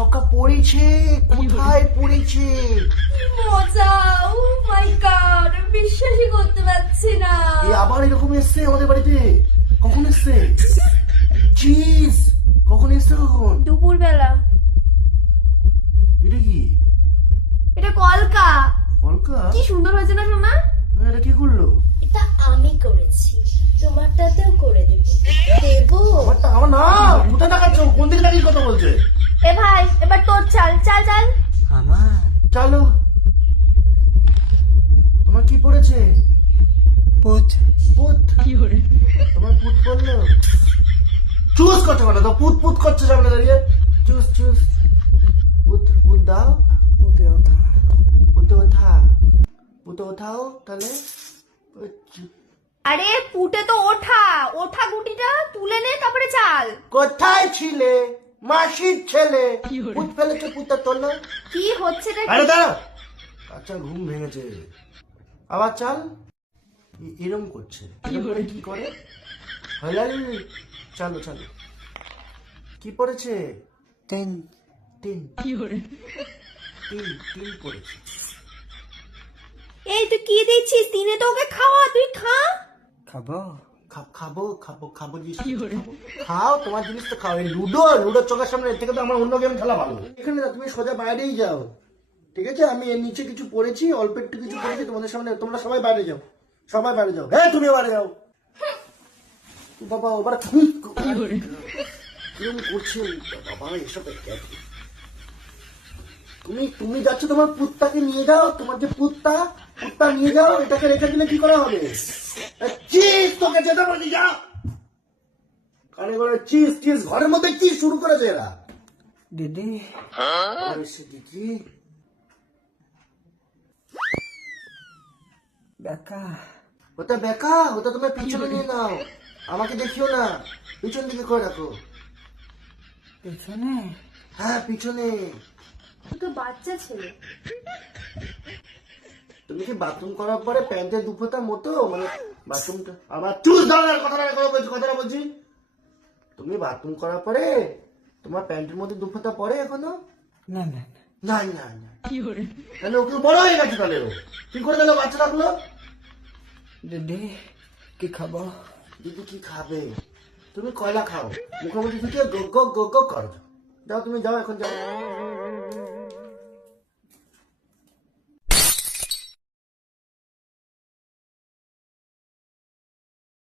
ছক্কা পড়েছে, কোথায় পড়েছে? মজা! ও মাই গড, বিশ্বাসই করতে পারছি না। এ আবার এরকম এসছে আমাদের বাড়িতে? কখন এসছে? চিজ কখন এসছে? কখন? দুপুরবেলা। এটা কি? এটা কলকা। কলকা? কি সুন্দর হয়েছে না সোনা? এটা কি করলো? এটা আমি করেছি, তোমারটাতেও করে দেবো। আমারটা আমার না, কোথায় দেখাচ্ছ? কোন দিকে দাঁড়িয়ে কথা বলছে? এ ভাই, এবার তোর চাল চাল চাল। আমার চলো। তোমার কি পড়েছে? পুত পুত? তোমার পুত পড়লো? চুজ করতে পারো তো, পুত পুত করছে সামনে দাঁড়িয়ে। Choose choose. পুত পুত দাও। পুতে ওঠা পুতে ওঠা। পুতে ওঠাও তাহলে। আরে পুটে তো ওঠা, ওঠা গুটিটা তুলে নে তারপরে চাল। কোথায় ছিলে? মাসির ছেলে। পুত ফেলেছে, পুতটা তোলো। কি হচ্ছে রে? আরে দাঁড়াও, আচ্ছা ঘুম ভেঙেছে। আবার চাল। এরম করছে, এরম করে কি করে? হলাই, চালো চালো। কি পড়েছে? তিন তিন। তিন তিন পড়েছে। এই তুই কি দিচ্ছিস? তিনে তো ওকে খাওয়া, তুই খা। খাবো খাবো খাবো খাবো জিনিস খাবো। খাও, তোমার জিনিস তো খাও। এই লুডো লুডোর চোখের সামনে, এর থেকে তো আমার অন্য গেম খেলা ভালো। এখানে না, তুমি সোজা বাইরেই যাও, ঠিক আছে? আমি এর নিচে কিছু পড়েছি, অল্প একটু কিছু পড়েছি তোমাদের সামনে। তোমরা সবাই বাইরে যাও, সবাই বাইরে যাও। হ্যাঁ, তুমিও বাইরে যাও। বাবা ওবার কিরম করছে বাবা এসব? তুমি তুমি যাচ্ছ তোমার পুত্তাকে নিয়ে যাও, তোমার যে পুত্তা নিয়ে যাও। এটাকে রেখে দিলে কি করা হবে? চিজ, তোকে যেতে বলি, যা। কানে করে চিজ চিজ, ঘরের মধ্যে কি শুরু করেছে এরা? দিদি আরে সে দিদি, বেকা ওটা বেকা, ওটা তোমার পিছনে নিয়ে নাও। আমাকে দেখিও না, পিছন দিকে করে রাখো। পেছনে হ্যাঁ পিছনে। তো বাচ্চা ছেলে। তুমি কি বাথরুম করার পরে প্যান্টের দুফোটা মতো, মানে বাথরুমটা আবার চুজ ধরার কথাটা বলছি। তুমি বাথরুম করার পরে তোমার প্যান্টের মধ্যে দুফোটা পরে এখনো? না না না না না, তাহলে ওকে বড় হয়ে গেছে। তাহলে ও কি করে দিল বাচ্চা থাকলো? দিদি কি খাবো? দিদি কি খাবে? তুমি কয়লা খাও, মুখোমুখি থেকে গো গো গো গো করো। যাও তুমি যাও, এখন যাও।